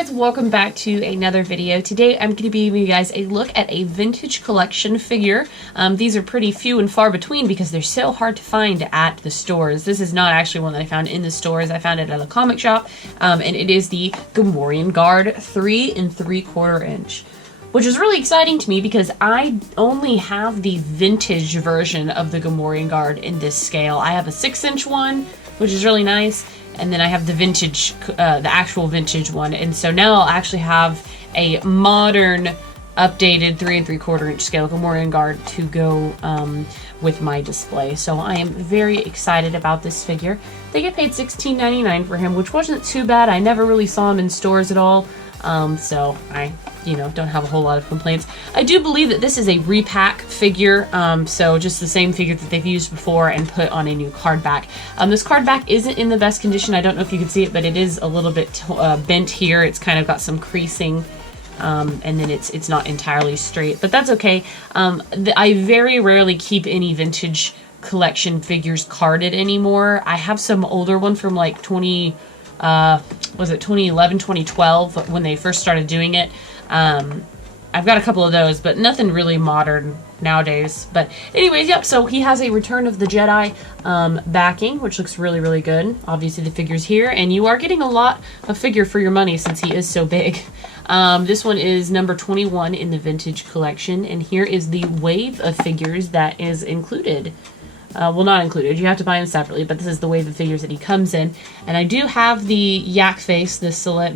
guys, welcome back to another video. Today I'm going to be giving you guys a look at a vintage collection figure. These are pretty few and far between because they're so hard to find at the stores. This is not actually one that I found in the stores. I found it at a comic shop, and it is the Gamorrean Guard 3 3/4 inch. Which is really exciting to me because I only have the vintage version of the Gamorrean Guard in this scale. I have a 6-inch one, which is really nice, and then I have the vintage, the actual vintage one. And so now I'll actually have a modern, updated 3 3/4 inch scale Gamorrean Guard to go with my display. So I am very excited about this figure. They get paid $16.99 for him, which wasn't too bad. I never really saw him in stores at all. So I, don't have a whole lot of complaints. I do believe that this is a repack figure, so just the same figure that they've used before and put on a new card back. This card back isn't in the best condition. I don't know if you can see it, but it is a little bit bent here. It's kind of got some creasing, and then it's not entirely straight, but that's okay. I very rarely keep any vintage collection figures carded anymore. I have some older one from like 2011, 2012 when they first started doing it. I've got a couple of those, but nothing really modern nowadays. But anyways, yep, so he has a Return of the Jedi backing, which looks really, really good. Obviously the figure's here, and you are getting a lot of figure for your money since he is so big. This one is number 21 in the vintage collection, and here is the wave of figures that is included. Well, not included. You have to buy them separately, but this is the wave of figures that he comes in. And I do have the yak face, the Silette,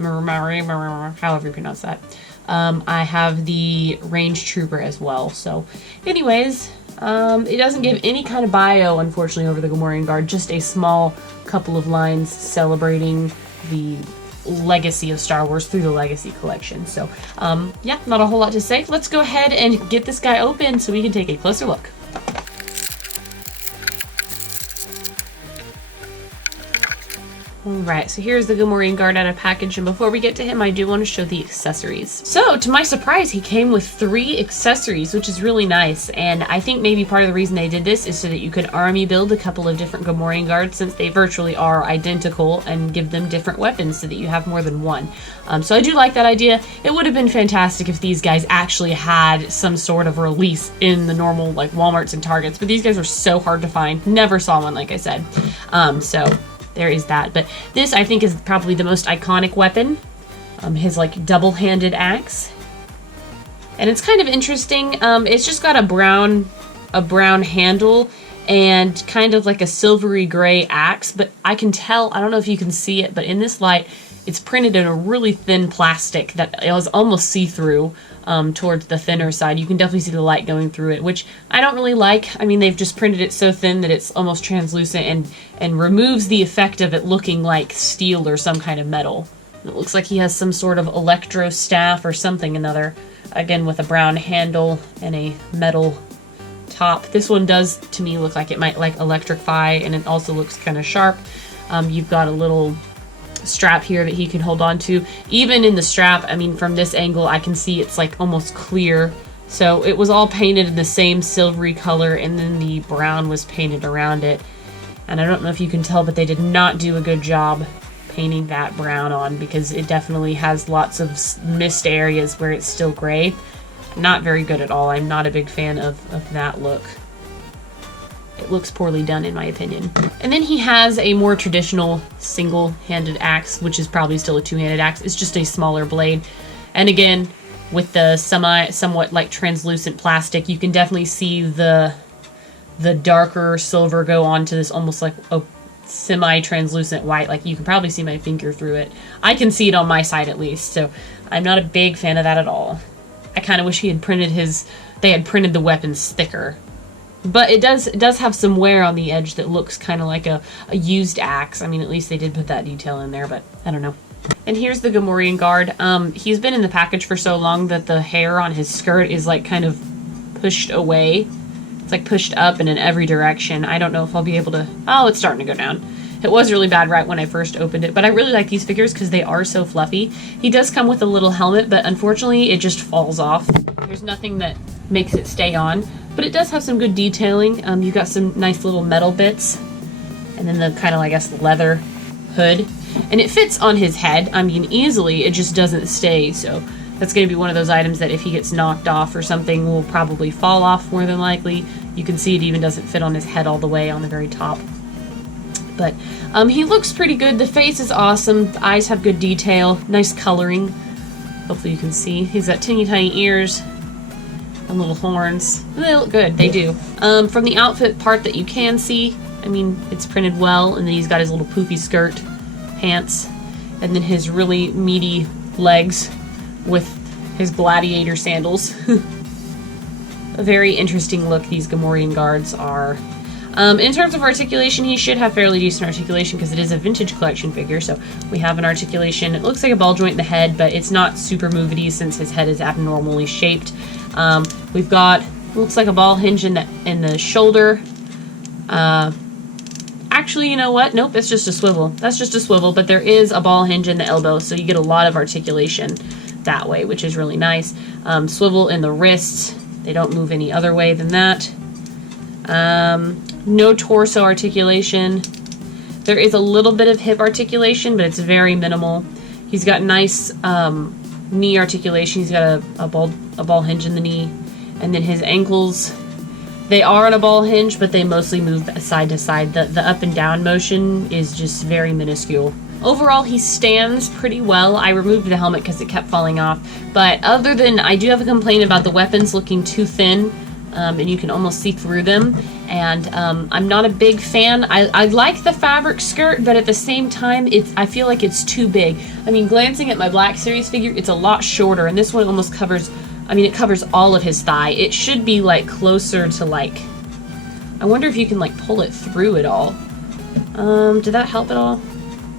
however you pronounce that. I have the Range Trooper as well. So, anyways, it doesn't give any kind of bio, unfortunately, over the Gamorrean Guard. Just a small couple of lines celebrating the legacy of Star Wars through the Legacy collection. So, yeah, not a whole lot to say. Let's go ahead and get this guy open so we can take a closer look. Alright, so here's the Gamorrean Guard out of package, and before we get to him, I do want to show the accessories. So, to my surprise, he came with 3 accessories, which is really nice, and I think maybe part of the reason they did this is so that you could army build a couple of different Gamorrean Guards, since they virtually are identical, and give them different weapons so that you have more than one. So I do like that idea. It would have been fantastic if these guys actually had some sort of release in the normal, like, Walmarts and Targets, but these guys are so hard to find. Never saw one, like I said. So there is that. But this, I think, is probably the most iconic weapon. His, like, double-handed axe. And it's kind of interesting. It's just got a brown handle and kind of like a silvery gray axe. But I can tell, I don't know if you can see it, but in this light, it's printed in a really thin plastic that is almost see-through. Towards the thinner side. You can definitely see the light going through it, which I don't really like. I mean, they've just printed it so thin that it's almost translucent and removes the effect of it looking like steel or some kind of metal. It looks like he has some sort of electro staff or something another, again with a brown handle and a metal top. This one does, to me, look like it might like electrify, and it also looks kind of sharp. You've got a little strap here that he can hold on to. Even in the strap, I mean, from this angle I can see it's like almost clear. So it was all painted in the same silvery color, and then the brown was painted around it. And I don't know if you can tell, but they did not do a good job painting that brown on, because it definitely has lots of missed areas where it's still gray. Not very good at all. I'm not a big fan of that look. It looks poorly done, in my opinion. And then he has a more traditional single-handed axe, which is probably still a two-handed axe. It's just a smaller blade. And again, with the somewhat like translucent plastic, you can definitely see the darker silver go onto this almost like a semi-translucent white. Like, you can probably see my finger through it. I can see it on my side at least, so I'm not a big fan of that at all. I kind of wish they had printed the weapons thicker. But it does have some wear on the edge that looks kind of like a used axe. I mean, at least they did put that detail in there, but I don't know. And here's the Gamorrean Guard. He's been in the package for so long that the hair on his skirt is like kind of pushed away. It's like pushed up and in every direction. I don't know if I'll be able to... Oh, it's starting to go down. It was really bad right when I first opened it, but I really like these figures because they are so fluffy. He does come with a little helmet, but unfortunately it just falls off. There's nothing that makes it stay on. But it does have some good detailing. You've got some nice little metal bits. And then the kind of, I guess, leather hood. And it fits on his head, I mean, easily. It just doesn't stay, so that's going to be one of those items that if he gets knocked off or something will probably fall off more than likely. You can see it even doesn't fit on his head all the way on the very top. But he looks pretty good. The face is awesome. The eyes have good detail. Nice coloring. Hopefully you can see. He's got teeny tiny ears and little horns. They look good. They do. From the outfit part that you can see, I mean, it's printed well. And then he's got his little poofy skirt, pants, and then his really meaty legs with his gladiator sandals. A very interesting look these Gamorrean guards are. In terms of articulation, he should have fairly decent articulation because it is a vintage collection figure. So we have an articulation. It looks like a ball joint in the head, but it's not super movity since his head is abnormally shaped. We've got, looks like a ball hinge in the shoulder. Actually, you know what? Nope, it's just a swivel. That's just a swivel, but there is a ball hinge in the elbow, so you get a lot of articulation that way, which is really nice. Swivel in the wrists. They don't move any other way than that. No torso articulation. There is a little bit of hip articulation, but it's very minimal. He's got nice knee articulation. He's got a ball hinge in the knee. And then his ankles, they are on a ball hinge, but they mostly move side to side. The up and down motion is just very minuscule. Overall, he stands pretty well. I removed the helmet because it kept falling off. But other than, I do have a complaint about the weapons looking too thin. And you can almost see through them. And I'm not a big fan. I like the fabric skirt, but at the same time, I feel like it's too big. I mean, glancing at my Black Series figure, it's a lot shorter, and this one almost covers, I mean, it covers all of his thigh. It should be, like, closer to, like, I wonder if you can, like, pull it through at all. Did that help at all?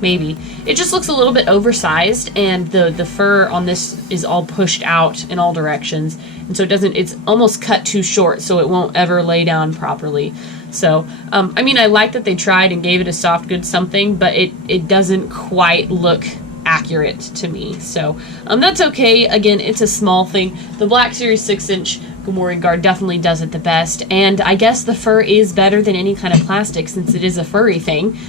Maybe. It just looks a little bit oversized, and the fur on this is all pushed out in all directions, and so it's almost cut too short, so it won't ever lay down properly. So, I mean, I like that they tried and gave it a soft good something, but it doesn't quite look accurate to me. So, that's okay. Again, it's a small thing. The Black Series 6-inch Gamorrean guard definitely does it the best, and I guess the fur is better than any kind of plastic since it is a furry thing.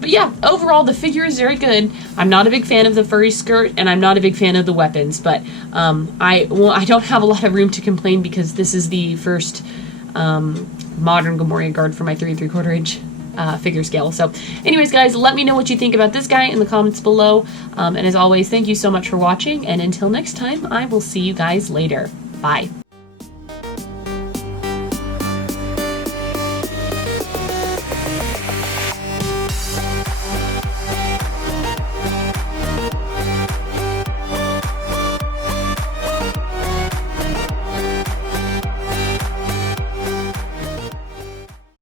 But yeah, overall, the figure is very good. I'm not a big fan of the furry skirt, and I'm not a big fan of the weapons, but I don't have a lot of room to complain because this is the first modern Gamorrean guard for my 3 3/4 inch figure scale. So anyways, guys, let me know what you think about this guy in the comments below. And as always, thank you so much for watching, and until next time, I will see you guys later. Bye.